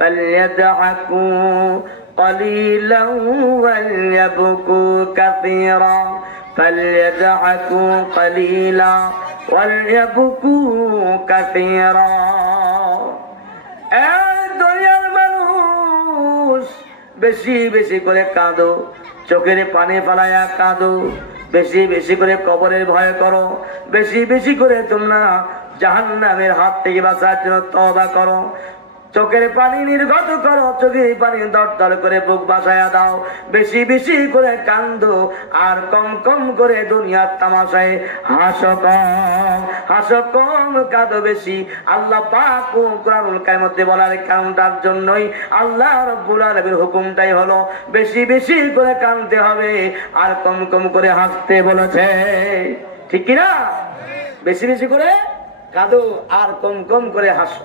فليضحكوا قليلا وليبكوا كثيرا فليضحكوا قليلا وليبكوا كثيرا এই দুনিয়ার মানুষ বেশি বেশি করে কাঁদো চোখের পানি ফালাইয়া কাঁদো বেশি বেশি করে কবরের ভয় করো বেশি বেশি করে তোমরা জাহান্নামের হাত থেকে বাঁচার জন্য তবা করো চোখের পানি নির্গত করো চোখের পানি দর দর করে বুক বাসায়া দাও। বেশি বেশি করে কান্দো আর কম কম করে দুনিয়ার তামাশায় হাসো কম হাসো কম, কাঁদো বেশি। আল্লাহ পাক ও কোরআনুল বলার কারণটার জন্যই আল্লাহ রব্বুল হুকুমটাই হলো, বেশি বেশি করে কাঁদতে হবে আর কম কম করে হাসতে বলেছে। ঠিক কি না বেশি বেশি করে কাঁদো আর কম কম করে হাসো।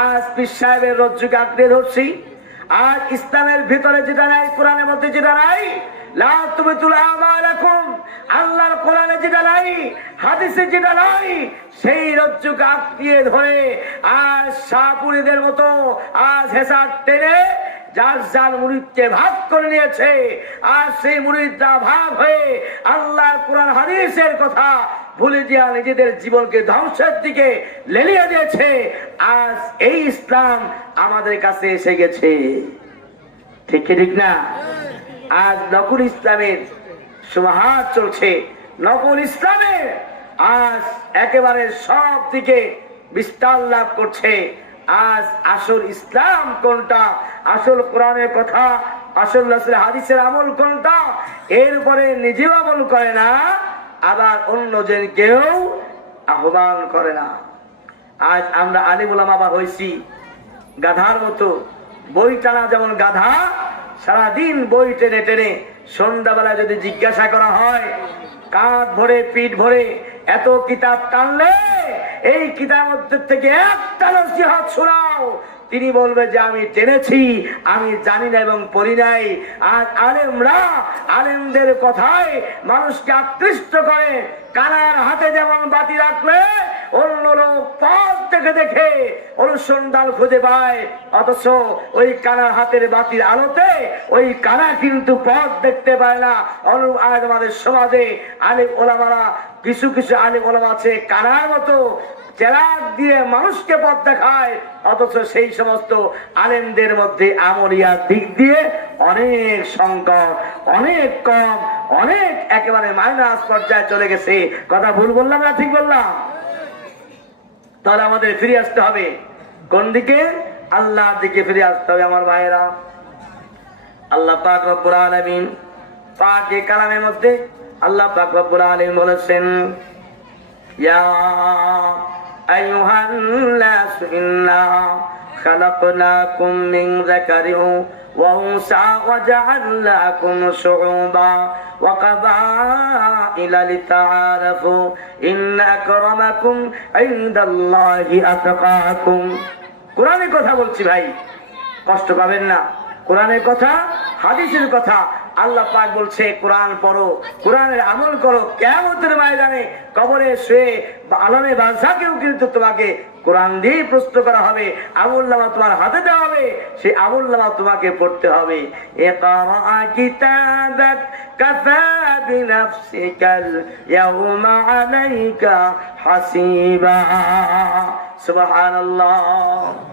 আজ পীর সাহেবের রজ্জুকে আঁকড়ে ধরছি। আজ ইসলামের ভিতরে যেটা নাই, কোরআনের মধ্যে যেটা নাই সেই ধরে আজ মতো, আজ ভাগ করে নিয়েছে, আর সেই মুরিদরা ভাগ হয়ে আল্লাহর কোরআন হাদিসের কথা ভুলে দিয়া নিজেদের জীবনকে ধ্বংসের দিকে লেলিয়ে দিয়েছে। আজ এই ইসলাম আমাদের কাছে এসে গেছে। ঠিক ঠিক না? আজ নকুল ইসলামের সমাহার চলছে। নকুল ইসলামের আজ একেবারে সব দিকে বিস্তার লাভ করছে। আজ আসল ইসলাম কোনটা? আসল কোরআনের কথা? আসল হাদিসের আমল কোনটা? এরপরে নিজেও আমল করে না। আবার অন্যজন কেউ আহ্বান করে না। আজ আমরা আলিমুলাম আবার হয়েছি গাধার মতো। বই টানা যেমন গাধা, সারাদিন বই টেনে টেনে সন্ধ্যাবেলা যদি জিজ্ঞাসা করা হয়, কাঁধ ভরে, পিঠ ভরে এত কিতাব টানলে, এই কিতাব থেকে একটা নসিহত তিনি বলবে যে আমি টেনেছি আমি জানি না এবং পড়ি নাই। আর আলেমরা আলেমদের কথায় মানুষকে আকৃষ্ট করে, কানার হাতে যেমন বাতি রাখলে, অন্য লোক পথ থেকে দেখে অনুসন্ধান খুঁজে পায়। অথচ ওই কানার হাতের বাতির আলোতে ওই কানা কিন্তু পথ দেখতে পায় না। অনু আমাদের সমাজে আলিম ওলামারা, কিছু কিছু আলিম ওলামা আছে কানার মতো চেরাগ দিয়ে মানুষকে পথ দেখায়। অথচ সেই সমস্ত আলেমদের মধ্যে আমলিয়ার দিক দিয়ে অনেক সংকট, অনেক কম, অনেক একেবারে মাইনাস পর্যায়ে চলে গেছে। কথা ভুল বললাম না ঠিক বললাম? তাহলে আমাদের ফিরে আসতে হবে। কোন দিকে? আল্লাহর দিকে ফিরে আসতে হবে আমার ভাইয়েরা। আল্লাহ পাক রব্বুল আলামিন পাকে কালামের মধ্যে আল্লাহ পাক রব্বুল আলামিন বলেছেন, ইয়া আইয়ুহান নাস ইন্না যাকারিন ওয়া উনসা ওয়া জাআলনাকুম শুউবা ওয়া কাবাইলা লিতাআরাফু ইন্না আকরামাকুম ইনদাল্লাহি আতকাকুম কোরআনের কথা বলছি ভাই। কষ্ট পাবেন না। কোরআনের কথা, হাদিসের কথা আল্লাহ পাক বলছে, কোরআন পড়ো, কোরআনের আমল করো। কেমতের ময়দানে কবরে শুয়ে আলমে বাদশাকেও কিন্তু তোমাকে কোরআন দিয়ে প্রশ্ন করা হবে, আবুল নামা তোমার হাতে দেওয়া হবে, সেই নামা তোমাকে পড়তে হবে। সুবহানাল্লাহ।